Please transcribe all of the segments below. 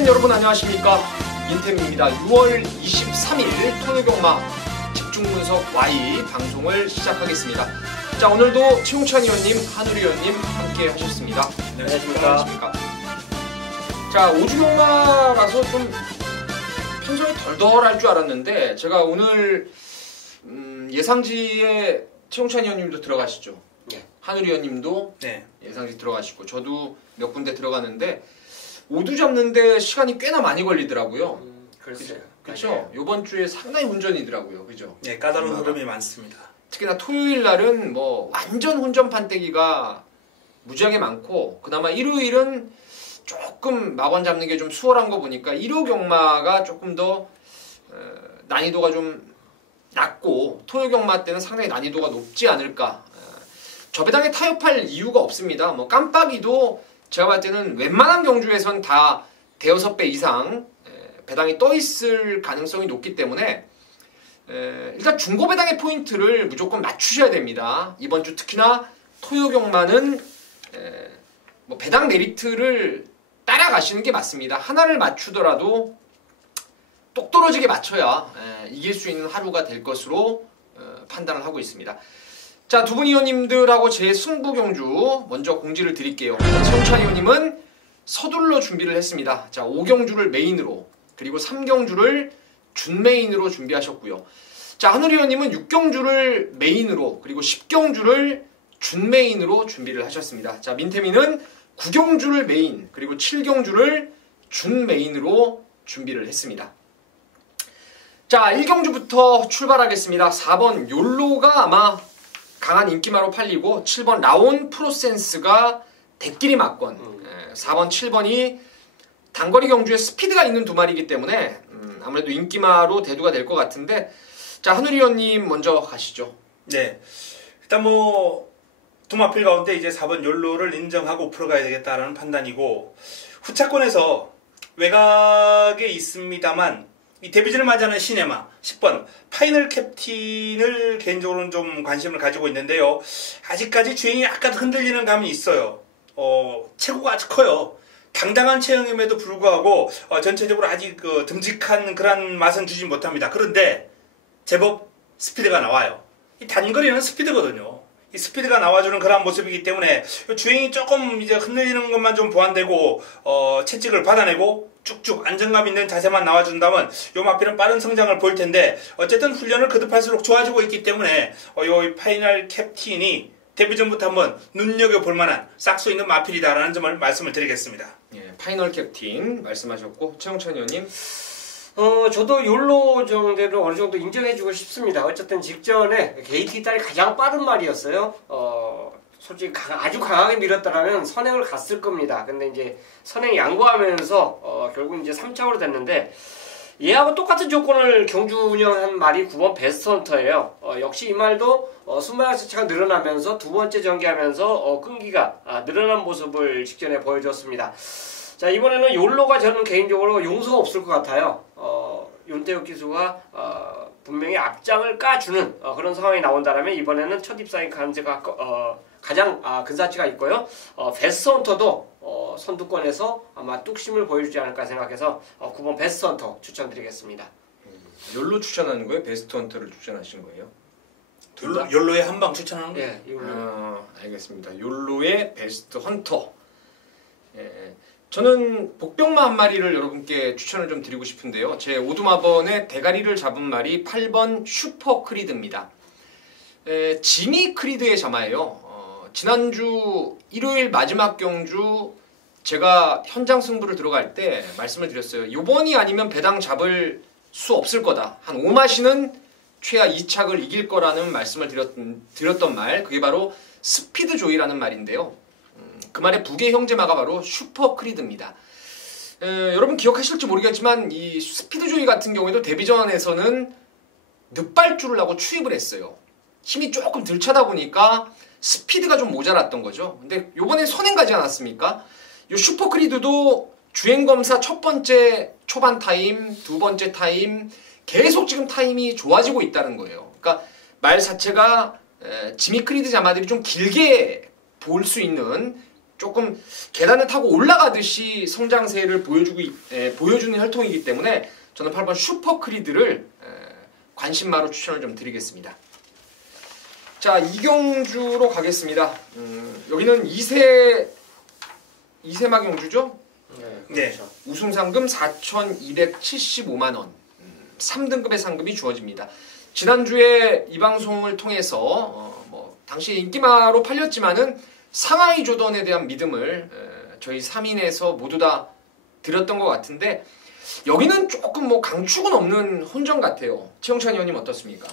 팬 여러분 안녕하십니까? 민템입니다. 6월 23일 토요경마 집중분석 Y 방송을 시작하겠습니다. 자, 오늘도 최용찬 의원님, 한우리 의원님 함께 하셨습니다. 안녕하십니까? 자, 5주경마라서 좀 편성이 덜덜할 줄 알았는데 제가 오늘 예상지에 최용찬 의원님도 들어가시죠? 네. 한우리 의원님도 네. 예상지 들어가시고 저도 몇 군데 들어가는데 오두 잡는데 시간이 꽤나 많이 걸리더라고요. 글쎄요. 그렇죠? 이번 주에 상당히 운전이더라고요. 그죠? 네, 까다로운 흐름이 많습니다. 특히나 토요일 날은 뭐 완전 혼전판 떼기가 무지하게 많고 그나마 일요일은 조금 막원 잡는 게 좀 수월한 거 보니까 1호 경마가 조금 더 난이도가 좀 낮고 토요 경마 때는 상당히 난이도가 높지 않을까. 저 배당에 타협할 이유가 없습니다. 뭐 깜빡이도 제가 봤을 때는 웬만한 경주에선 다 대여섯 배 이상 배당이 떠 있을 가능성이 높기 때문에 일단 중고 배당의 포인트를 무조건 맞추셔야 됩니다. 이번 주 특히나 토요 경마는 뭐 배당 메리트를 따라가시는 게 맞습니다. 하나를 맞추더라도 똑 떨어지게 맞춰야 이길 수 있는 하루가 될 것으로 판단을 하고 있습니다. 자, 두 분 의원님들하고 제 승부 경주 먼저 공지를 드릴게요. 최용찬 의원님은 서둘러 준비를 했습니다. 자, 5경주를 메인으로 그리고 3경주를 준메인으로 준비하셨고요. 자, 한우리 의원님은 6경주를 메인으로 그리고 10경주를 준메인으로 준비를 하셨습니다. 자, 민태민은 9경주를 메인 그리고 7경주를 준메인으로 준비를 했습니다. 자, 1경주부터 출발하겠습니다. 4번 욜로가 아마 강한 인기마로 팔리고 7번 라온 프로센스가 대끼리 막건 4번 7번이 단거리 경주에 스피드가 있는 두 마리이기 때문에 아무래도 인기마로 대두가 될 것 같은데 자, 한우리 의원님 먼저 가시죠. 네, 일단 뭐 두마필 가운데 이제 4번 욜로를 인정하고 풀어가야 되겠다라는 판단이고 후차권에서 외곽에 있습니다만 이 데뷔전을 맞이하는 시네마 10번 파이널 캡틴을 개인적으로는 좀 관심을 가지고 있는데요. 아직까지 주행이 약간 흔들리는 감이 있어요. 체구가 아주 커요. 당당한 체형임에도 불구하고 전체적으로 아직 듬직한 그런 맛은 주지 못합니다. 그런데 제법 스피드가 나와요. 이 단거리는 스피드거든요. 이 스피드가 나와주는 그런 모습이기 때문에 주행이 조금 이제 흔들리는 것만 좀 보완되고 채찍을 받아내고 쭉쭉 안정감 있는 자세만 나와준다면 요 마필은 빠른 성장을 보일 텐데 어쨌든 훈련을 거듭할수록 좋아지고 있기 때문에 요 파이널 캡틴이 데뷔전부터 한번 눈여겨볼 만한 싹수 있는 마필이다라는 점을 말씀을 드리겠습니다. 예, 파이널 캡틴 말씀하셨고 최용찬 의원님. 저도 욜로 정도를 어느 정도 인정해주고 싶습니다. 어쨌든 직전에 게이트 딸이 가장 빠른 말이었어요. 솔직히 아주 강하게 밀었더라면 선행을 갔을 겁니다. 근데 이제 선행 양보하면서 결국 이제 3착으로 됐는데 얘하고 똑같은 조건을 경주 운영한 말이 9번 베스트 헌터예요. 역시 이 말도 순발력 자체가 늘어나면서 두 번째 전개하면서 끈기가 늘어난 모습을 직전에 보여줬습니다. 자, 이번에는 욜로가 저는 개인적으로 용서가 없을 것 같아요. 윤태욱 기수가 분명히 앞장을 까주는 그런 상황이 나온다면 이번에는 첫 입상의 가능성가 가장 근사치가 있고요. 베스트 헌터도 선두권에서 아마 뚝심을 보여주지 않을까 생각해서 9번 베스트 헌터 추천드리겠습니다. 욜로 추천하는 거예요? 베스트 헌터를 추천하신 거예요? 욜로의 한방 추천하는 거예요? 네, 욜로. 알겠습니다. 욜로의 베스트 헌터. 예, 저는 복병마 한 마리를 여러분께 추천을 좀 드리고 싶은데요. 제 오두마번의 대가리를 잡은 말이 8번 슈퍼 크리드입니다. 지미 크리드의 자마예요. 지난주 일요일 마지막 경주 제가 현장 승부를 들어갈 때 말씀을 드렸어요. 요번이 아니면 배당 잡을 수 없을 거다. 한 5마시는 최하 2착을 이길 거라는 말씀을 드렸던 말, 그게 바로 스피드 조이라는 말인데요. 그 말의 부계 형제마가 바로 슈퍼 크리드입니다. 여러분 기억하실지 모르겠지만 이 스피드 조이 같은 경우에도 데뷔전에서는 늦발주를 하고 추입을 했어요. 힘이 조금 덜 차다 보니까 스피드가 좀 모자랐던 거죠. 근데 요번에 선행 가지 않았습니까? 요 슈퍼 크리드도 주행검사 첫 번째 초반 타임, 두 번째 타임 계속 지금 타임이 좋아지고 있다는 거예요. 그러니까 말 자체가 지미 크리드 자마들이 좀 길게 볼 수 있는 조금 계단을 타고 올라가듯이 성장세를 보여주는 혈통이기 때문에 저는 8번 슈퍼크리드를 관심마로 추천을 좀 드리겠습니다. 자, 이경주로 가겠습니다. 여기는 2세막 경주죠? 네. 그렇죠. 우승 상금 4,275만 원. 3등급의 상금이 주어집니다. 지난주에 이 방송을 통해서 당시 인기마로 팔렸지만은 상하이 조던에 대한 믿음을 저희 3인에서 모두 다 드렸던 것 같은데 여기는 조금 강축은 없는 혼전 같아요. 최용찬 의원님 어떻습니까?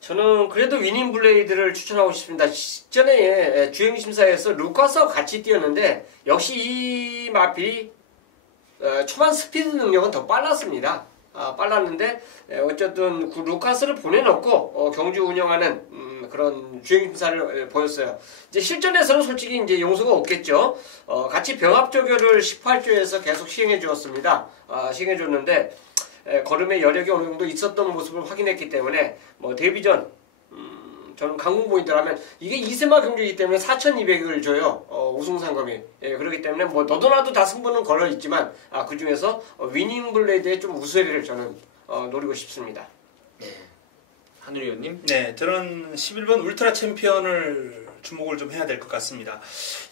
저는 그래도 위닝 블레이드를 추천하고 싶습니다. 전에 주행심사에서 루카스와 같이 뛰었는데 역시 이 마필이 초반 스피드 능력은 더 빨랐습니다. 빨랐는데 어쨌든 그 루카스를 보내놓고 경주 운영하는 그런 주행심사를 보였어요. 이제 실전에서는 솔직히 이제 용서가 없겠죠. 같이 병합 조교를 18조에서 계속 시행해 주었습니다. 시행해 줬는데 걸음의 여력이 어느 정도 있었던 모습을 확인했기 때문에 데뷔전 저는 강공보이더라면 이게 2세마 경주이기 때문에 4,200을 줘요. 우승 상금이. 그렇기 때문에 너도 나도 다 승부는 걸어 있지만 그 중에서 위닝 블레이드의 좀 우세를 저는 노리고 싶습니다. 네. 한우리 의원님? 네, 저는 11번 울트라 챔피언을 주목을 좀 해야 될 것 같습니다.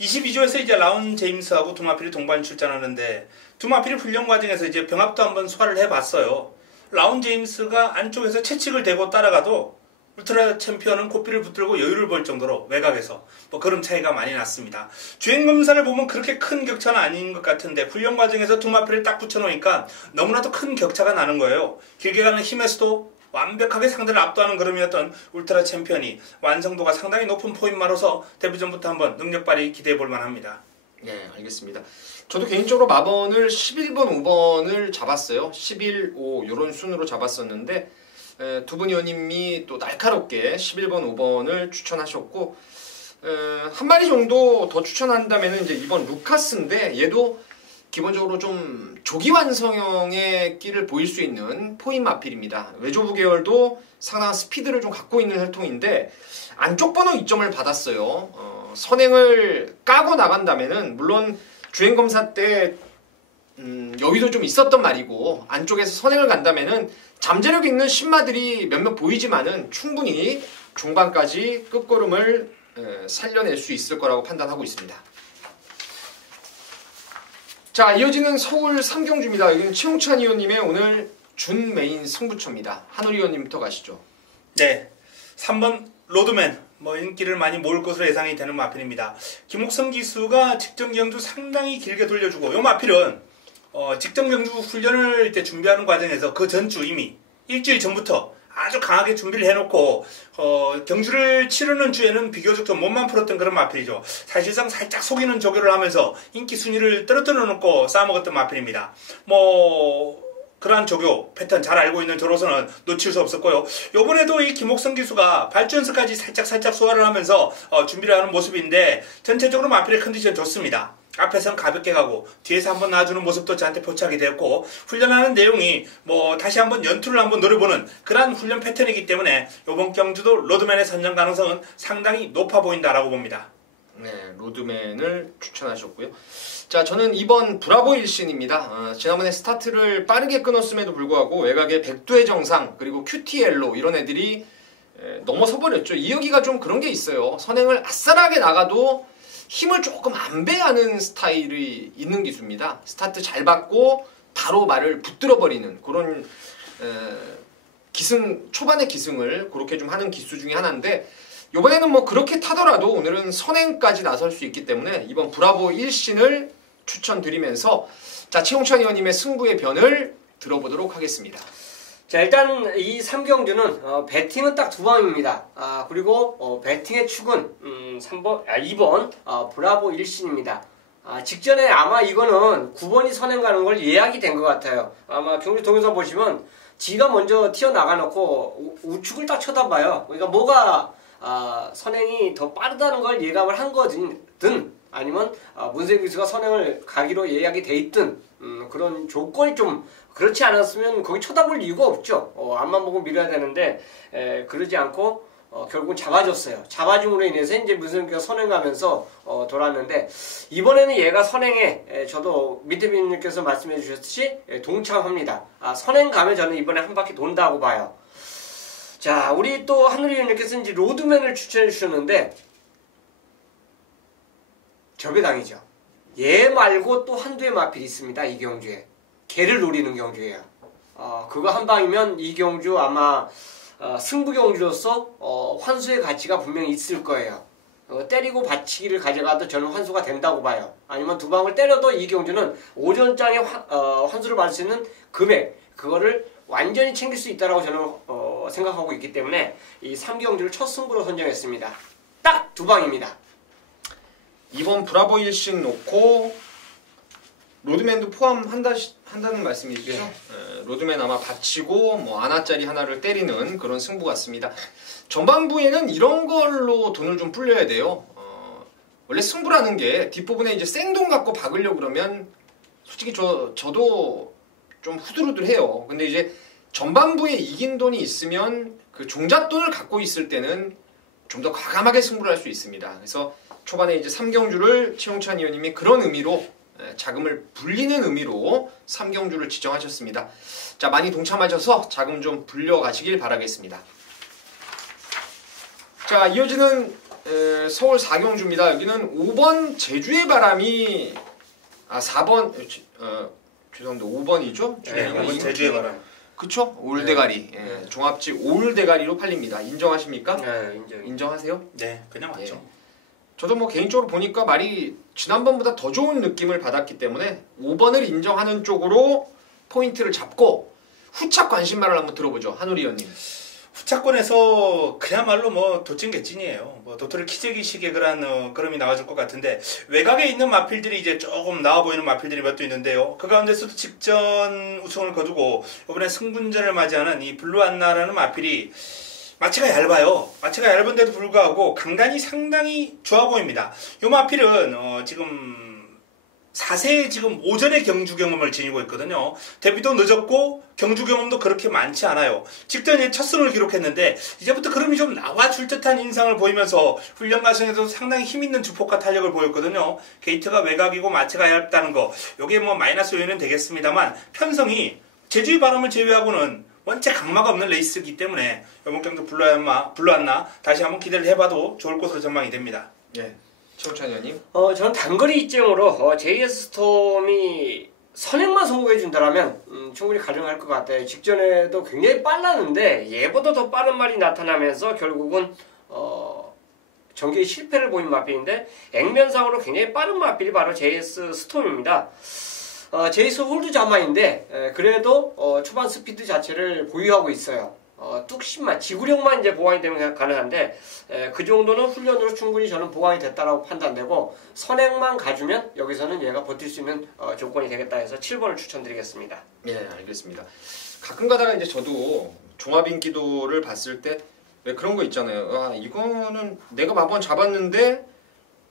22조에서 이제 라운 제임스하고 두마필이 동반 출전하는데 두마필이 훈련 과정에서 이제 병합도 한번 소화를 해봤어요. 라운 제임스가 안쪽에서 채찍을 대고 따라가도 울트라 챔피언은 고삐를 붙들고 여유를 볼 정도로 외곽에서 걸음 차이가 많이 났습니다. 주행 검사를 보면 그렇게 큰 격차는 아닌 것 같은데 훈련 과정에서 두마필을 딱 붙여놓으니까 너무나도 큰 격차가 나는 거예요. 길게 가는 힘에서도 완벽하게 상대를 압도하는 걸음이었던 울트라 챔피언이 완성도가 상당히 높은 포인마로서 데뷔전부터 한번 능력 발휘 기대해 볼 만합니다. 네, 알겠습니다. 저도 개인적으로 마번을 11번, 5번을 잡았어요. 11, 5 이런 순으로 잡았었는데 두 분 의원님이 또 날카롭게 11번, 5번을 추천하셨고 한 마리 정도 더 추천한다면 이제 이번 루카스인데 얘도 기본적으로 좀 조기완 성형의 끼를 보일 수 있는 포인 마필입니다. 외조부 계열도 상당한 스피드를 좀 갖고 있는 혈통인데 안쪽 번호 2점을 받았어요. 선행을 까고 나간다면은 물론 주행 검사 때 여유도 좀 있었던 말이고 안쪽에서 선행을 간다면은 잠재력 있는 신마들이 몇몇 보이지만은 충분히 중반까지 끝걸음을 살려낼 수 있을 거라고 판단하고 있습니다. 자, 이어지는 서울 3경주입니다. 여기는 최용찬 의원님의 오늘 준 메인 승부처입니다. 한우리 의원님부터 가시죠. 네, 3번 로드맨 인기를 많이 모을 것으로 예상이 되는 마필입니다. 김옥성 기수가 직전 경주 상당히 길게 돌려주고 이 마필은 직전 경주 훈련을 이제 준비하는 과정에서 그 전주 이미 일주일 전부터 아주 강하게 준비를 해놓고 경주를 치르는 주에는 비교적 좀 몸만 풀었던 그런 마필이죠. 사실상 살짝 속이는 조교를 하면서 인기 순위를 떨어뜨려 놓고 싸먹었던 마필입니다. 그러한 조교 패턴 잘 알고 있는 저로서는 놓칠 수 없었고요. 요번에도 이 김옥성 기수가 발주연습까지 살짝 소화를 하면서 준비를 하는 모습인데 전체적으로 마필의 컨디션 좋습니다. 앞에서는 가볍게 가고 뒤에서 한번 놔주는 모습도 저한테 포착이 되었고 훈련하는 내용이 다시 한번 연투를 한번 노려보는 그러한 훈련 패턴이기 때문에 이번 경주도 로드맨의 선정 가능성은 상당히 높아 보인다라고 봅니다. 네, 로드맨을 추천하셨고요. 자, 저는 2번 브라보 일신입니다. 지난번에 스타트를 빠르게 끊었음에도 불구하고 외곽에 백두의 정상 그리고 QTL로 이런 애들이 넘어서 버렸죠. 이여기가 좀 그런 게 있어요. 선행을 아싸하게 나가도 힘을 조금 안 배하는 스타일이 있는 기수입니다. 스타트 잘 받고 바로 말을 붙들어 버리는 그런 기승 초반의 기승을 그렇게 좀 하는 기수 중에 하나인데 이번에는 그렇게 타더라도 오늘은 선행까지 나설 수 있기 때문에 이번 브라보 1신을 추천드리면서 자, 최용찬 의원님의 승부의 변을 들어보도록 하겠습니다. 자, 일단 이 3경주는 배팅은 딱 두 방입니다. 그리고 배팅의 축은 2번 브라보 1신입니다. 직전에 아마 이거는 9번이 선행 가는 걸 예약이 된 것 같아요. 아마 경주 동영상 보시면 지가 먼저 튀어나가 놓고 우측을 딱 쳐다봐요. 그러니까 뭐가 선행이 더 빠르다는 걸 예감을 한 거든 아니면 문세영 기수가 선행을 가기로 예약이 돼 있든 그런 조건이 좀 그렇지 않았으면 거기 쳐다볼 이유가 없죠. 앞만 보고 밀어야 되는데 그러지 않고 결국은 잡아줬어요. 잡아줌으로 인해서 이제 문승기가 선행하면서 돌았는데 이번에는 얘가 선행에 저도 밑에비님께서 말씀해 주셨듯이 동참합니다. 선행 가면 저는 이번에 한 바퀴 돈다고 봐요. 자, 우리 또 한우리님께서 이제 로드맨을 추천해 주셨는데 저배당이죠. 얘 말고 또 한두의 마필이 있습니다. 이 경주에. 걔를 노리는 경주예요. 그거 한 방이면 이 경주 아마 승부 경주로서 환수의 가치가 분명히 있을 거예요. 때리고 받치기를 가져가도 저는 환수가 된다고 봐요. 아니면 두 방을 때려도 이 경주는 오전장에 환수를 받을 수 있는 금액 그거를 완전히 챙길 수 있다고 저는 생각하고 있기 때문에 이 3경주를 첫 승부로 선정했습니다. 딱 두 방입니다. 이번 브라보 1씩 놓고 로드맨도 포함한다는 말씀이시죠? 네. 로드맨 아마 받치고 뭐 아나짜리 하나를 때리는 그런 승부 같습니다. 전반부에는 이런 걸로 돈을 좀 불려야 돼요. 원래 승부라는 게 뒷부분에 이제 생돈 갖고 박으려고 그러면 솔직히 저도 좀 후들후들해요. 근데 이제 전반부에 이긴 돈이 있으면 그 종잣돈을 갖고 있을 때는 좀 더 과감하게 승부를 할 수 있습니다. 그래서 초반에 이제 3경주를 최용찬 의원님이 그런 의미로 자금을 불리는 의미로 3경주를 지정하셨습니다. 자, 많이 동참하셔서 자금 좀 불려가시길 바라겠습니다. 자, 이어지는 서울 4경주입니다. 여기는 5번 제주의 바람이 4번 죄송합니다. 5번이죠? 네, 5번 제주의 바람. 그쵸? 올대가리. 예, 종합직 올대가리로 팔립니다. 인정하십니까? 네, 인정하세요? 네, 그냥 맞죠. 예. 저도 뭐 개인적으로 보니까 말이 지난번보다 더 좋은 느낌을 받았기 때문에 5번을 인정하는 쪽으로 포인트를 잡고 후착 관심말을 한번 들어보죠. 한우리 의원님. 후차권에서 그야말로 뭐 도찐개찐이에요. 뭐 도토리 키재기식의 그런 그림이 나와줄 것 같은데 외곽에 있는 마필들이 이제 조금 나와 보이는 마필들이 몇 도 있는데요. 그 가운데서도 직전 우승을 거두고 이번에 승분전을 맞이하는 이 블루안나라는 마필이 마체가 얇아요. 마체가 얇은데도 불구하고 강단이 상당히 좋아 보입니다. 이 마필은 지금 4세에 지금 오전에 경주 경험을 지니고 있거든요. 데뷔도 늦었고 경주 경험도 그렇게 많지 않아요. 직전에 첫 승을 기록했는데 이제부터 그림이 좀 나와줄 듯한 인상을 보이면서 훈련 과정에서 상당히 힘있는 주폭과 탄력을 보였거든요. 게이트가 외곽이고 마체가 얇다는 거 요게 뭐 마이너스 요인은 되겠습니다만 편성이 제주의 바람을 제외하고는 원체 강마가 없는 레이스이기 때문에 이번 경주 블루안나 다시 한번 기대를 해봐도 좋을 것으로 전망이 됩니다. 예. 최우찬 의원님. 저는 단거리 입증으로 JS 스톰이 선행만 성공해 준다라면 충분히 가능할 것 같아요. 직전에도 굉장히 빨랐는데 얘보다 더 빠른 말이 나타나면서 결국은 전개의 실패를 보인 마필인데 액면상으로 굉장히 빠른 마필이 바로 JS 스톰입니다. JS 홀드 자마인데 그래도 초반 스피드 자체를 보유하고 있어요. 뚝심만 지구력만 이제 보완이 되면 가능한데 그 정도는 훈련으로 충분히 저는 보완이 됐다라고 판단되고 선행만 가주면 여기서는 얘가 버틸 수 있는 조건이 되겠다 해서 7번을 추천드리겠습니다. 예, 알겠습니다. 가끔 가다가 이제 저도 종합인기도를 봤을 때 왜 그런 거 있잖아요. 이거는 내가 몇 번 잡았는데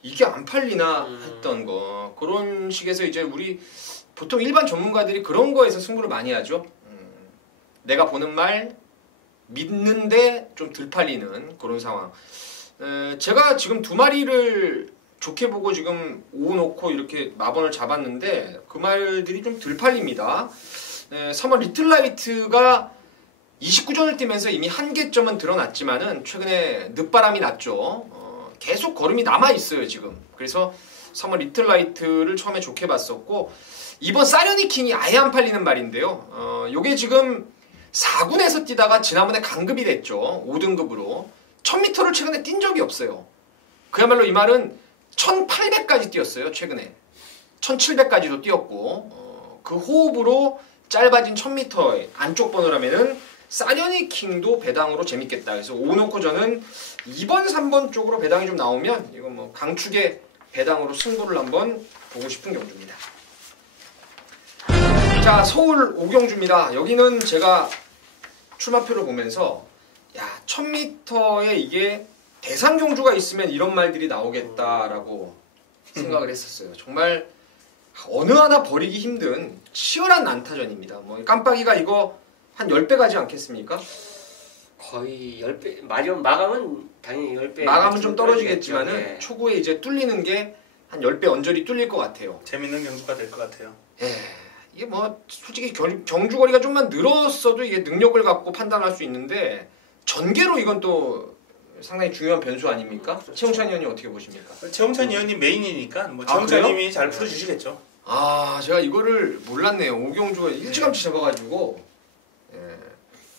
이게 안 팔리나 했던 거 그런 식에서 이제 우리 보통 일반 전문가들이 그런 거에서 승부를 많이 하죠. 내가 보는 말 믿는데 좀 덜 팔리는 그런 상황. 제가 지금 두 마리를 좋게 보고 지금 5 놓고 이렇게 마번을 잡았는데 그 말들이 좀 덜 팔립니다. 3월 리틀라이트가 29전을 뛰면서 이미 한계점은 드러났지만은 최근에 늦바람이 났죠. 계속 걸음이 남아있어요 지금. 그래서 3월 리틀라이트를 처음에 좋게 봤었고 이번 사려니킹이 아예 안 팔리는 말인데요. 요게 지금 4군에서 뛰다가 지난번에 강급이 됐죠. 5등급으로. 1000m를 최근에 뛴 적이 없어요. 그야말로 이 말은 1800까지 뛰었어요. 최근에. 1700까지도 뛰었고 그 호흡으로 짧아진 1000m 안쪽 번호라면은 사려니킹도 배당으로 재밌겠다. 그래서 오놓고 저는 2번, 3번 쪽으로 배당이 좀 나오면 이건 뭐 강축의 배당으로 승부를 한번 보고 싶은 경주입니다. 자, 서울 5경주입니다. 여기는 제가 출마표를 보면서 1000m에 이게 대상경주가 있으면 이런 말들이 나오겠다라고 생각을 했었어요. 정말 어느 하나 버리기 힘든 치열한 난타전입니다. 뭐 깜빡이가 이거 한 10배 가지 않겠습니까? 거의 10배, 마감은 당연히 10배. 마감은 좀 떨어지겠지만은 예. 초구에 이제 뚫리는 게 한 10배 언저리 뚫릴 것 같아요. 재밌는 경주가 될 것 같아요. 예. 이게 뭐 솔직히 경주거리가 좀만 늘었어도 이게 능력을 갖고 판단할 수 있는데 전개로 이건 또 상당히 중요한 변수 아닙니까? 그렇죠. 최홍찬 의원님 어떻게 보십니까? 최홍찬 의원님 메인이니까 뭐 아, 최홍찬님이 잘 풀어주시겠죠. 아, 제가 이거를 몰랐네요. 오경주가 일찌감치 잡아가지고 예.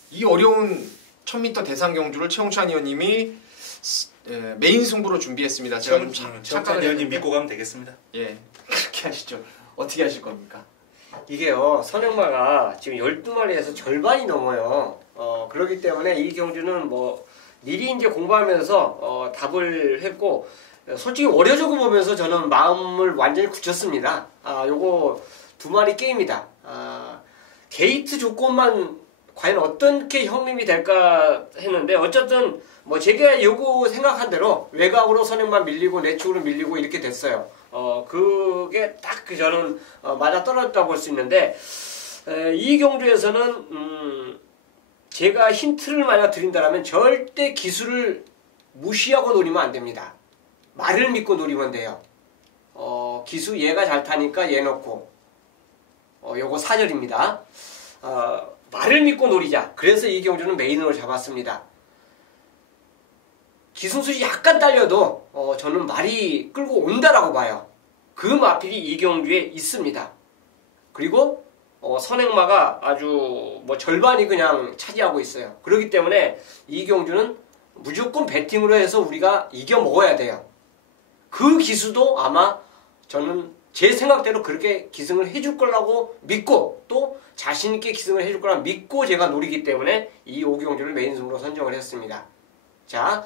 이 어려운 1000m 대상 경주를 최홍찬 의원님이 메인 승부로 준비했습니다. 제가 좀 최홍찬 의원님 믿고 가면 되겠습니다. 예, 그렇게 하시죠. 어떻게 하실 겁니까? 이게요, 선행마가 지금 12마리에서 절반이 넘어요. 그렇기 때문에 이 경주는 뭐 미리 이제 공부하면서 답을 했고, 솔직히 어려저고 보면서 저는 마음을 완전히 굳혔습니다. 요거 2마리 게임이다. 게이트 조건만 과연 어떻게 형님이 될까 했는데, 어쨌든 뭐 제가 요거 생각한 대로 외곽으로 선행만 밀리고 내축으로 밀리고 이렇게 됐어요. 그게 딱 저는 맞아 떨어졌다고 볼 수 있는데, 이 경주에서는 제가 힌트를 만약 드린다면 절대 기술을 무시하고 노리면 안 됩니다. 말을 믿고 노리면 돼요. 기수 얘가 잘 타니까 얘 넣고, 요거 4절입니다. 말을 믿고 노리자. 그래서 이 경주는 메인으로 잡았습니다. 기승수지 약간 딸려도 저는 말이 끌고 온다라고 봐요. 그 마필이 이 경주에 있습니다. 그리고 선행마가 아주 뭐 절반이 그냥 차지하고 있어요. 그렇기 때문에 이 경주는 무조건 배팅으로 해서 우리가 이겨 먹어야 돼요. 그 기수도 아마 저는 제 생각대로 그렇게 기승을 해줄 거라고 믿고 또 자신있게 기승을 해줄 거라 믿고 제가 노리기 때문에 이 오경주를 메인 승부로 선정을 했습니다. 자,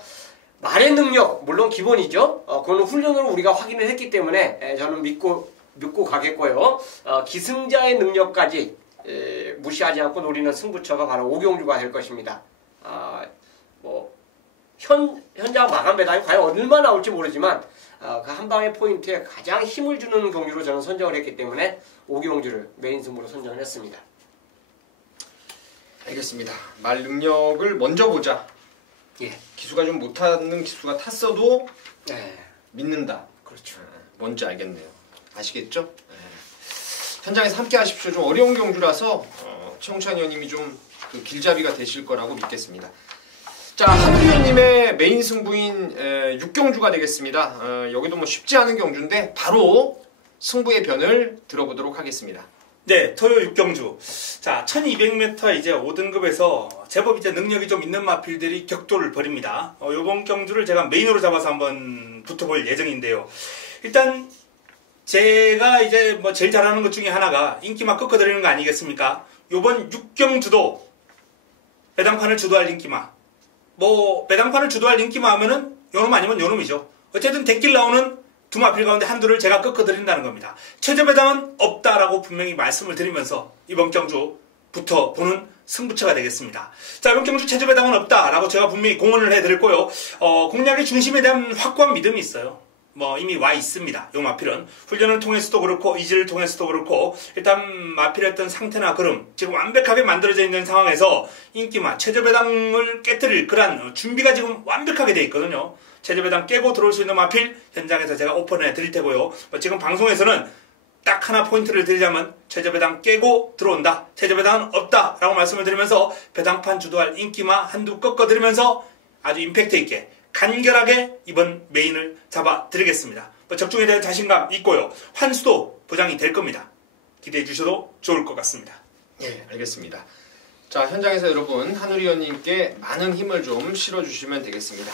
말의 능력 물론 기본이죠. 그거는 훈련으로 우리가 확인을 했기 때문에 저는 믿고 가겠고요. 기승자의 능력까지 무시하지 않고 노리는 승부처가 바로 오경주가 될 것입니다. 뭐 현장 마감 배당이 과연 얼마 나올지 모르지만 그 한 방의 포인트에 가장 힘을 주는 경주로 저는 선정을 했기 때문에 오경주를 메인 승부로 선정을 했습니다. 알겠습니다. 말 능력을 먼저 보자. 예. 기수가 좀 못하는 기수가 탔어도 네. 믿는다. 그렇죠. 뭔지 알겠네요. 아시겠죠? 현장에서 함께 하십시오. 좀 어려운 경주라서 최홍찬 의원님이 좀 그 길잡이가 되실 거라고 믿겠습니다. 자, 한우 의원님의 메인 승부인 6경주가 되겠습니다. 여기도 뭐 쉽지 않은 경주인데 바로 승부의 변을 들어보도록 하겠습니다. 네, 토요 6경주. 자, 1200m 이제 5등급에서 제법 이제 능력이 좀 있는 마필들이 격돌을 벌입니다. 요번 경주를 제가 메인으로 잡아서 한번 붙어볼 예정인데요. 일단, 제가 이제 뭐 제일 잘하는 것 중에 하나가 인기마 꺾어드리는 거 아니겠습니까? 요번 6경주도 배당판을 주도할 인기마. 뭐, 배당판을 주도할 인기마 하면은 요놈 아니면 요놈이죠. 어쨌든 대길 나오는 두 마필 가운데 한두를 제가 꺾어드린다는 겁니다. 최저 배당은 없다라고 분명히 말씀을 드리면서 이번 경주 붙어보는 승부처가 되겠습니다. 자, 이번 경주 최저 배당은 없다라고 제가 분명히 공언을 해드렸고요. 공략의 중심에 대한 확고한 믿음이 있어요. 뭐 이미 와 있습니다. 요 마필은 훈련을 통해서도 그렇고 이지를 통해서도 그렇고 일단 마필의 어떤 상태나 걸음 지금 완벽하게 만들어져 있는 상황에서 인기마 최저 배당을 깨뜨릴 그런 준비가 지금 완벽하게 돼 있거든요. 최저 배당 깨고 들어올 수 있는 마필 현장에서 제가 오픈해 드릴 테고요. 지금 방송에서는 딱 하나 포인트를 드리자면 최저 배당 깨고 들어온다. 최저 배당은 없다 라고 말씀을 드리면서 배당판 주도할 인기마 한두 꺾어드리면서 아주 임팩트 있게 간결하게 이번 메인을 잡아드리겠습니다. 적중에 대한 자신감 있고요. 환수도 보장이 될 겁니다. 기대해 주셔도 좋을 것 같습니다. 예, 알겠습니다. 자, 현장에서 여러분 한우리 의원님께 많은 힘을 좀 실어주시면 되겠습니다.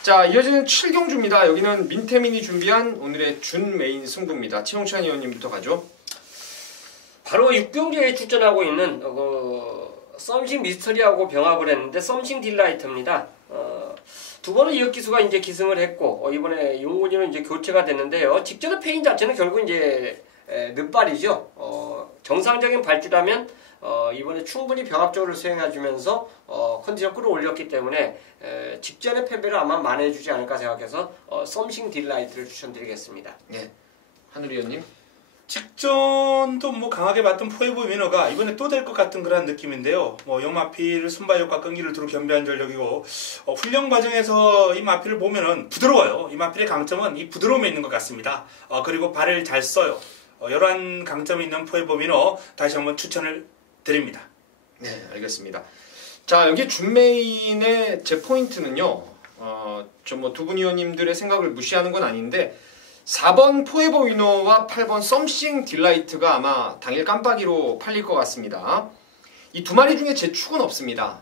자, 이어지는 7경주입니다. 여기는 민태민이 준비한 오늘의 준 메인 승부입니다. 최홍찬 의원님부터 가죠. 바로 6경주에 출전하고 있는 썸씽 미스터리하고 병합을 했는데 썸씽 딜라이트입니다. 두 번은 이혁 기수가 이제 기승을 했고 이번에 용군이는 이제 교체가 됐는데요. 직전의 페인 자체는 결국 이제 늦발이죠. 정상적인 발주라면 이번에 충분히 병합적으로 수행해주면서 컨디션 끌어올렸기 때문에 직전의 패배를 아마 만회해주지 않을까 생각해서 썸씽 딜라이트를 추천드리겠습니다. 네, 한우리 의원님. 직전도 뭐 강하게 봤던 포에버 위너가 이번에 또 될 것 같은 그런 느낌인데요. 뭐 역마필, 순발력과 끈기를 두루 겸비한 전력이고 훈련 과정에서 이 마필을 보면은 부드러워요. 이 마필의 강점은 이 부드러움에 있는 것 같습니다. 그리고 발을 잘 써요. 이러한 강점이 있는 포에버 위너 다시 한번 추천을 드립니다. 네, 알겠습니다. 자, 여기 준메인의 제 포인트는요. 저 뭐 두 분 위원님들의 생각을 무시하는 건 아닌데 4번 포에버 위너와 8번 썸씽 딜라이트가 아마 당일 깜빡이로 팔릴 것 같습니다. 이 두 마리 중에 제 축은 없습니다.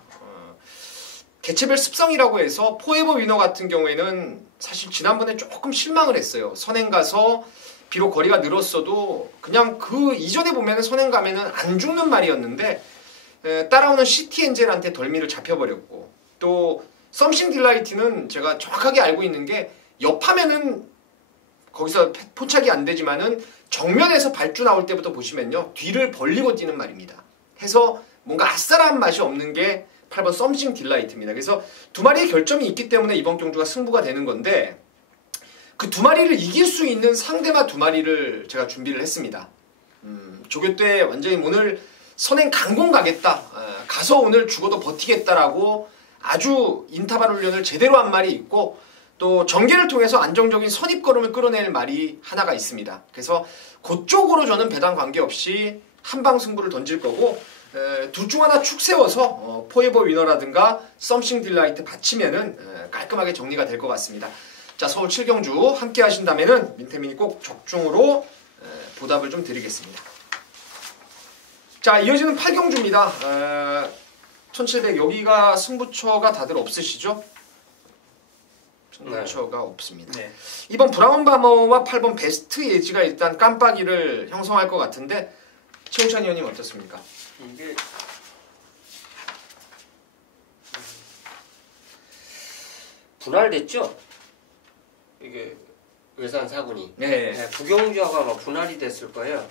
개체별 습성이라고 해서 포에버 위너 같은 경우에는 사실 지난번에 조금 실망을 했어요. 선행 가서 비록 거리가 늘었어도 그냥 그 이전에 보면 선행 가면은 안 죽는 말이었는데 따라오는 시티 엔젤한테 덜미를 잡혀버렸고 또 썸씽 딜라이트는 제가 정확하게 알고 있는 게 옆하면은 거기서 포착이 안 되지만은 정면에서 발주 나올 때부터 보시면요 뒤를 벌리고 뛰는 말입니다. 해서 뭔가 아싸라한 맛이 없는 게 8번 썸씽 딜라이트입니다. 그래서 두 마리의 결점이 있기 때문에 이번 경주가 승부가 되는 건데 그 두 마리를 이길 수 있는 상대마 두 마리를 제가 준비를 했습니다. 조교 때 완전히 오늘 선행 강공 가겠다. 가서 오늘 죽어도 버티겠다라고 아주 인터벌 훈련을 제대로 한 말이 있고 또 전개를 통해서 안정적인 선입걸음을 끌어낼 말이 하나가 있습니다. 그래서 그쪽으로 저는 배당 관계없이 한방 승부를 던질 거고 둘 중 하나 축 세워서 포에버 위너라든가 썸씽 딜라이트 받치면은 깔끔하게 정리가 될 것 같습니다. 자, 서울 7경주 함께 하신다면은 민태민이 꼭 적중으로 보답을 좀 드리겠습니다. 자, 이어지는 8경주입니다. 1700 여기가 승부처가 다들 없으시죠? 승부처가 없습니다. 네. 이번 브라운 바머와 8번 베스트 예지가 일단 깜빡이를 형성할 것 같은데 최홍찬 의원님 어떻습니까? 이게 분할됐죠? 이게 외산 사군이. 네. 네, 부경주하고 아마 분할이 됐을 거예요.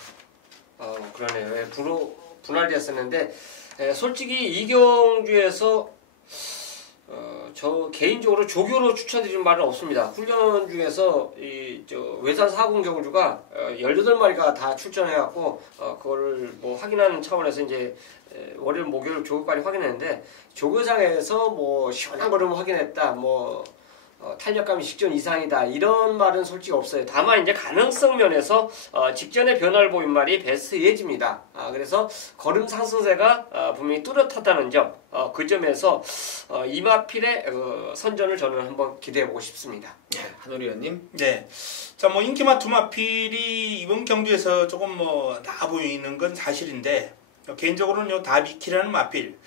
그러네요. 네, 분할됐었는데 솔직히 이 경주에서 저 개인적으로 조교로 추천드리는 말은 없습니다. 훈련 중에서 외산 사군 경주가 18마리가 다 출전해갖고 그거를 뭐 확인하는 차원에서 이제 월요일 목요일 조교까지 확인했는데 조교장에서 뭐 시원한 걸음 확인했다 뭐 탄력감이 직전 이상이다 이런 말은 솔직히 없어요. 다만 이제 가능성 면에서 직전에 변화를 보인 말이 베스트 예지입니다. 그래서 걸음 상승세가 분명히 뚜렷하다는 점, 그 점에서 이마필의 선전을 저는 한번 기대해 보고 싶습니다. 네, 한우리 의원님. 네. 자, 뭐 인기마 두 마필이 이번 경주에서 조금 뭐 나아 보이는 건 사실인데 개인적으로는 요 다비키라는 마필.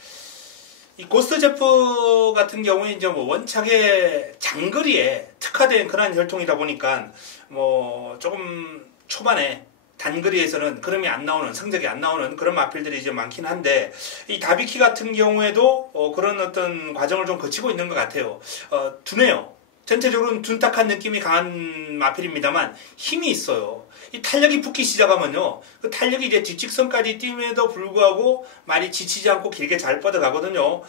이 고스트 제프 같은 경우에 이제 뭐 원착에 장거리에 특화된 그런 혈통이다 보니까 뭐 조금 초반에 단거리에서는 걸음이 안 나오는 성적이 안 나오는 그런 마필들이 이제 많긴 한데 이 다비키 같은 경우에도 그런 어떤 과정을 좀 거치고 있는 것 같아요. 둔해요. 전체적으로는 둔탁한 느낌이 강한 마필입니다만 힘이 있어요. 이 탄력이 붙기 시작하면요, 그 탄력이 이제 뒷직선까지 띄임에도 불구하고 말이 지치지 않고 길게 잘 뻗어가거든요.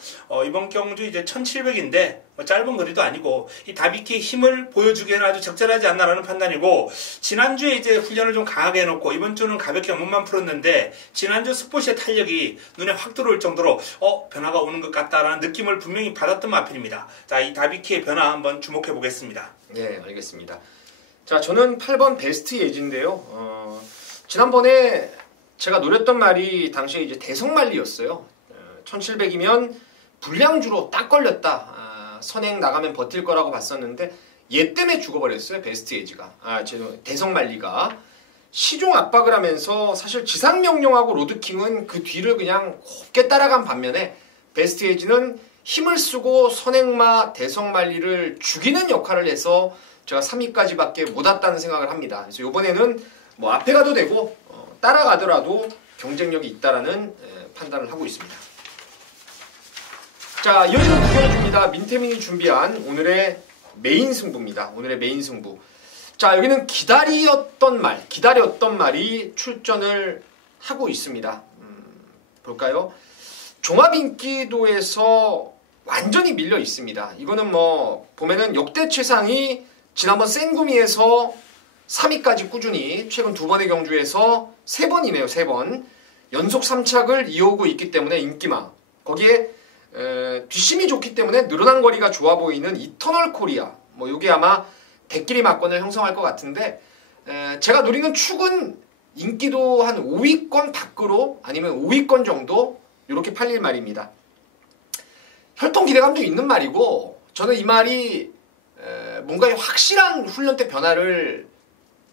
이번 경주 이제 1700인데 짧은 거리도 아니고 이 다비키의 힘을 보여주기에는 아주 적절하지 않나라는 판단이고, 지난주에 이제 훈련을 좀 강하게 해놓고 이번 주는 가볍게 몸만 풀었는데 지난주 스포츠의 탄력이 눈에 확 들어올 정도로 변화가 오는 것 같다라는 느낌을 분명히 받았던 마필입니다. 자, 이 다비키의 변화 한번 주목해 보겠습니다. 네, 알겠습니다. 자, 저는 8번 베스트 예지인데요. 지난번에 제가 노렸던 말이 당시에 이제 대성말리였어요. 1700이면 불량주로 딱 걸렸다. 선행 나가면 버틸 거라고 봤었는데 얘 때문에 죽어버렸어요. 베스트 예지가. 대성말리가. 시종 압박을 하면서 사실 지상명령하고 로드킹은 그 뒤를 그냥 곱게 따라간 반면에 베스트 예지는 힘을 쓰고 선행마 대성말리를 죽이는 역할을 해서 제가 3위까지밖에 못 왔다는 생각을 합니다. 그래서 이번에는 뭐 앞에 가도 되고 따라가더라도 경쟁력이 있다라는 판단을 하고 있습니다. 자, 이어지는 구경해줍니다. 민태민이 준비한 오늘의 메인 승부입니다. 오늘의 메인 승부. 자, 여기는 기다렸던 말이 출전을 하고 있습니다. 볼까요? 종합인기도에서 완전히 밀려 있습니다. 이거는 뭐 보면은 역대 최상이 지난번 생구미에서 3위까지 꾸준히 최근 2번의 경주에서 3번이네요. 3번. 연속 3착을 이어오고 있기 때문에 인기망. 거기에 뒷심이 좋기 때문에 늘어난 거리가 좋아 보이는 이터널 코리아. 뭐 이게 아마 대끼리 막권을 형성할 것 같은데 제가 노리는 축은 인기도 한 5위권 밖으로 아니면 5위권 정도 이렇게 팔릴 말입니다. 혈통 기대감도 있는 말이고 저는 이 말이 뭔가 확실한 훈련 때 변화를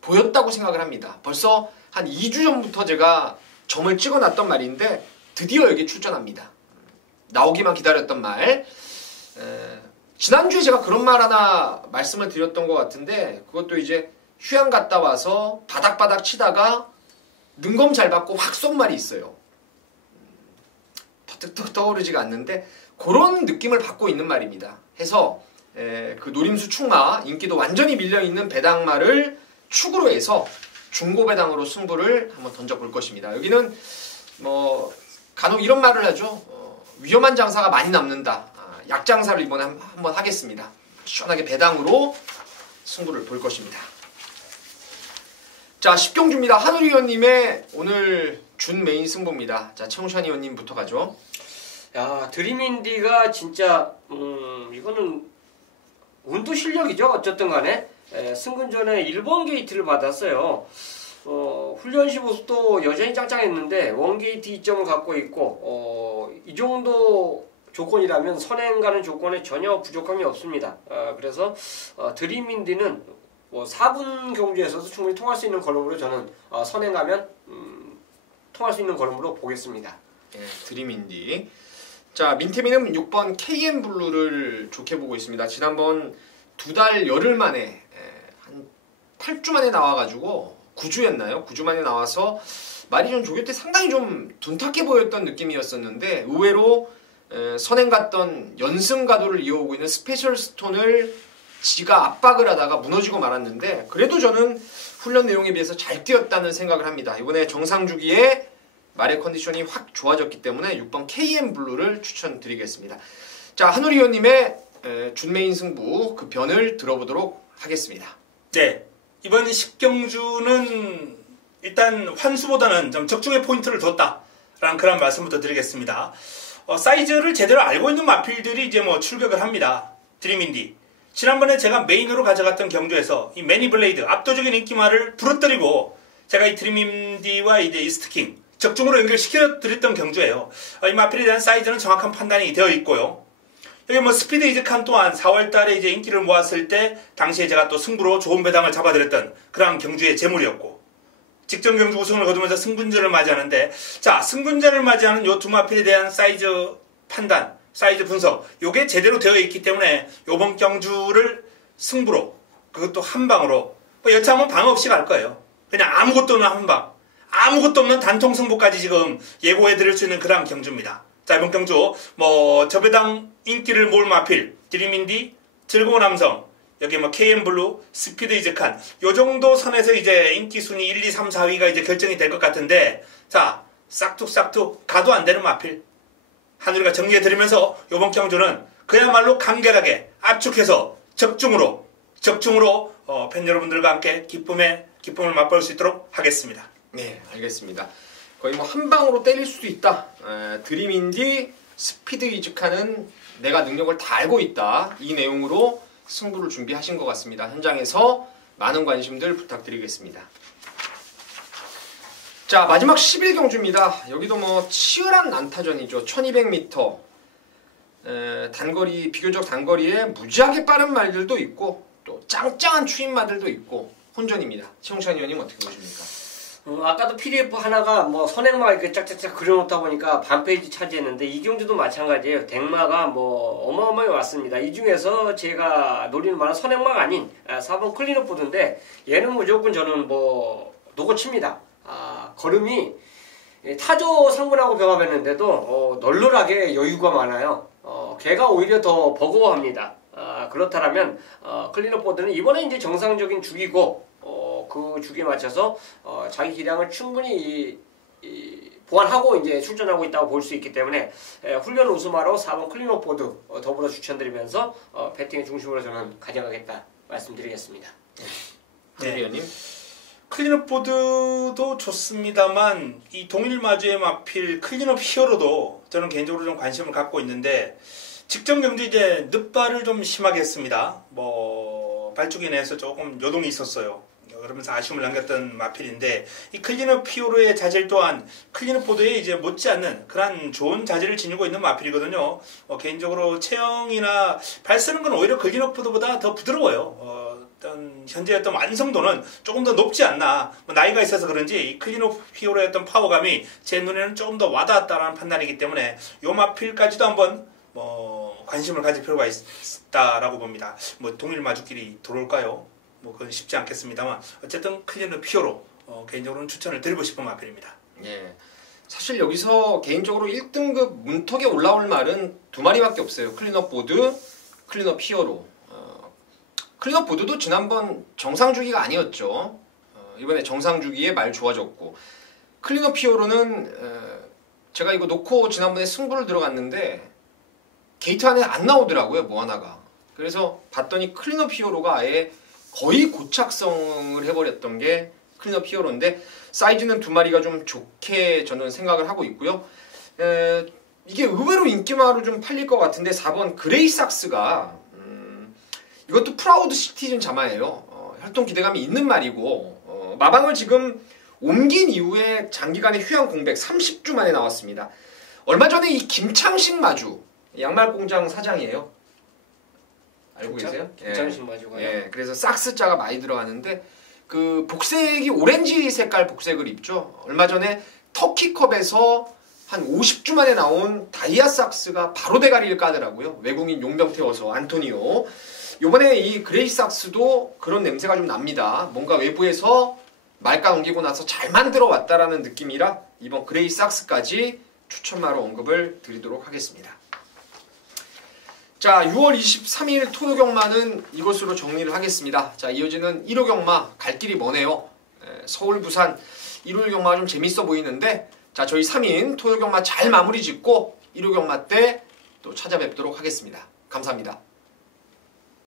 보였다고 생각을 합니다. 벌써 한 2주 전부터 제가 점을 찍어놨던 말인데 드디어 여기 출전합니다. 나오기만 기다렸던 말. 지난주에 제가 그런 말 하나 말씀을 드렸던 것 같은데 그것도 이제 휴양 갔다 와서 바닥바닥 치다가 능검 잘 받고 확 쏜 말이 있어요. 버뜩 떠오르지가 않는데 그런 느낌을 받고 있는 말입니다. 해서 그 노림수 축마 인기도 완전히 밀려있는 배당마를 축으로 해서 중고 배당으로 승부를 한번 던져볼 것입니다. 여기는 뭐 간혹 이런 말을 하죠. 위험한 장사가 많이 남는다. 약장사를 이번에 한번 하겠습니다. 시원하게 배당으로 승부를 볼 것입니다. 자, 10경주입니다. 한우리 의원님의 오늘 준 메인 승부입니다. 자, 최홍찬 의원님부터 가죠. 야, 드림인디가 진짜 이거는 운도 실력이죠. 어쨌든 간에 승근 전에 1번 게이트를 받았어요. 훈련시 모습도 여전히 짱짱했는데 원게이트 2점을 갖고 있고 이 정도 조건이라면 선행 가는 조건에 전혀 부족함이 없습니다. 그래서 드림인디는 4분 경주에서도 충분히 통할 수 있는 걸음으로 저는 선행 가면 통할 수 있는 걸음으로 보겠습니다. 네, 드림인디. 자, 민태민은 6번 KM블루를 좋게 보고 있습니다. 지난번 2달 열흘 만에 한 8주 만에 나와가지고 9주였나요? 9주 만에 나와서 말이 좀 조교 때 상당히 좀 둔탁해 보였던 느낌이었었는데 의외로 선행 갔던 연승 가도를 이어오고 있는 스페셜 스톤을 지가 압박을 하다가 무너지고 말았는데 그래도 저는 훈련 내용에 비해서 잘 뛰었다는 생각을 합니다. 이번에 정상 주기에 말의 컨디션이 확 좋아졌기 때문에 6번 KM블루를 추천드리겠습니다. 자, 한우리 의원님의 준메인 승부 그 변을 들어보도록 하겠습니다. 네, 이번 10경주는 일단 환수보다는 좀 적중의 포인트를 뒀다라는 그런 말씀부터 드리겠습니다. 사이즈를 제대로 알고 있는 마필들이 이제 뭐 출격을 합니다. 드림인디. 지난번에 제가 메인으로 가져갔던 경주에서 이 매니블레이드 압도적인 인기말을 부러뜨리고 제가 이 드림인디와 이제 이스트킹 적중으로 연결시켜 드렸던 경주예요. 이 마필에 대한 사이즈는 정확한 판단이 되어 있고요. 여기 뭐 스피드 이즈칸 또한 4월 달에 이제 인기를 모았을 때 당시에 제가 또 승부로 좋은 배당을 잡아드렸던 그런 경주의 재물이었고 직전 경주 우승을 거두면서 승분전을 맞이하는데 자, 승분전을 맞이하는 요 두 마필에 대한 사이즈 판단, 사이즈 분석 요게 제대로 되어 있기 때문에 요번 경주를 승부로 그것도 한 방으로 여차하면 방 없이 갈 거예요. 그냥 아무것도 없는 한 방, 아무것도 없는 단통 승부까지 지금 예고해 드릴 수 있는 그런 경주입니다. 자, 이번 경주 뭐 저배당 인기를 모을 마필, 드림인디, 즐거운 남성, 여기 뭐 KM블루, 스피드 이즈칸 요 정도 선에서 이제 인기 순위 1, 2, 3, 4위가 이제 결정이 될 것 같은데 자, 싹둑싹둑 가도 안 되는 마필 한우리가 정리해 드리면서 요번 경주는 그야말로 간결하게 압축해서 적중으로 팬 여러분들과 함께 기쁨을 맛볼 수 있도록 하겠습니다. 네, 알겠습니다. 거의 뭐 한 방으로 때릴 수도 있다. 드림인디, 스피드 이즈칸은 내가 능력을 다 알고 있다. 이 내용으로 승부를 준비하신 것 같습니다. 현장에서 많은 관심들 부탁드리겠습니다. 자, 마지막 11경주입니다. 여기도 뭐 치열한 난타전이죠. 1200m 단거리, 비교적 단거리에 무지하게 빠른 말들도 있고 또 짱짱한 추임마들도 있고 혼전입니다. 최홍찬 의원님 어떻게 보십니까? 아까도 PDF 하나가 뭐 선행마가 이렇게 짝짝짝 그려놓다 보니까 반 페이지 차지했는데 이 경주도 마찬가지예요. 덱마가 뭐 어마어마하게 왔습니다. 이 중에서 제가 노리는 말은 선행마가 아닌 4번 클린업 보드인데 얘는 무조건 저는 뭐 노고칩니다. 걸음이 타조 상분하고 병합했는데도 널널하게 여유가 많아요. 걔가 오히려 더 버거워합니다. 그렇다면 클린업 보드는 이번에 이제 정상적인 주기고 그 주기에 맞춰서 자기 기량을 충분히 보완하고 이제 출전하고 있다고 볼 수 있기 때문에 훈련 우승하러 4번 클린업 보드 더불어 추천드리면서 배팅의 중심으로 저는 가져가겠다 말씀드리겠습니다. 네. 위원님. 클린업 보드도 좋습니다만 이 동일 마주의 마필 클린업 히어로도 저는 개인적으로 좀 관심을 갖고 있는데 직전 경주 이제 늑발을 좀 심하게 했습니다. 뭐 발주기 내에서 조금 요동이 있었어요. 그러면서 아쉬움을 남겼던 마필인데 이 클린업 히어로의 자질 또한 클린업 보드에 이제 못지않는 그런 좋은 자질을 지니고 있는 마필이거든요. 개인적으로 체형이나 발 쓰는 건 오히려 클린업 보드보다 더 부드러워요. 어떤 현재 어떤 완성도는 조금 더 높지 않나. 뭐 나이가 있어서 그런지 이 클린업 히어로의 어떤 파워감이 제 눈에는 조금 더 와닿았다라는 판단이기 때문에 요 마필까지도 한번 뭐 관심을 가질 필요가 있다라고 봅니다. 뭐 동일 마주끼리 들어올까요? 뭐 그건 쉽지 않겠습니다만 어쨌든 클린업 히어로 개인적으로는 추천을 드리고 싶은 마필입니다. 예. 사실 여기서 개인적으로 1등급 문턱에 올라올 말은 두 마리밖에 없어요. 클린업 보드, 클린업 히어로. 클린업 보드도 지난번 정상 주기가 아니었죠. 이번에 정상 주기에 말 좋아졌고 클린업 히어로는 제가 이거 놓고 지난번에 승부를 들어갔는데 게이트 안에 안 나오더라고요. 뭐 하나가. 그래서 봤더니 클린업 히어로가 아예 거의 고착성을 해버렸던 게 클린업 히어로인데 사이즈는 두 마리가 좀 좋게 저는 생각을 하고 있고요. 이게 의외로 인기마로 좀 팔릴 것 같은데 4번 그레이삭스가 이것도 프라우드 시티즌 자마예요. 활동 기대감이 있는 말이고 마방을 지금 옮긴 이후에 장기간의 휴양 공백 30주 만에 나왔습니다. 얼마 전에 이 김창식 마주 양말 공장 사장이에요. 알고 계세요? 김창식 마주가요? 예, 그래서 삭스자가 많이 들어가는데 그 복색이 오렌지 색깔 복색을 입죠. 얼마 전에 터키컵에서 한 50주 만에 나온 다이아 삭스가 바로 대가리를 까더라고요. 외국인 용병 태워서 안토니오. 요번에 이 그레이 삭스도 그런 냄새가 좀 납니다. 뭔가 외부에서 말까 넘기고 나서 잘 만들어 왔다라는 느낌이라 이번 그레이 삭스까지 추천마로 언급을 드리도록 하겠습니다. 자, 6월 23일 토요 경마는 이것으로 정리를 하겠습니다. 자, 이어지는 1호 경마 갈 길이 머네요. 서울, 부산 1호 경마가 좀 재밌어 보이는데 자, 저희 3인 토요 경마 잘 마무리 짓고 1호 경마 때 또 찾아뵙도록 하겠습니다. 감사합니다.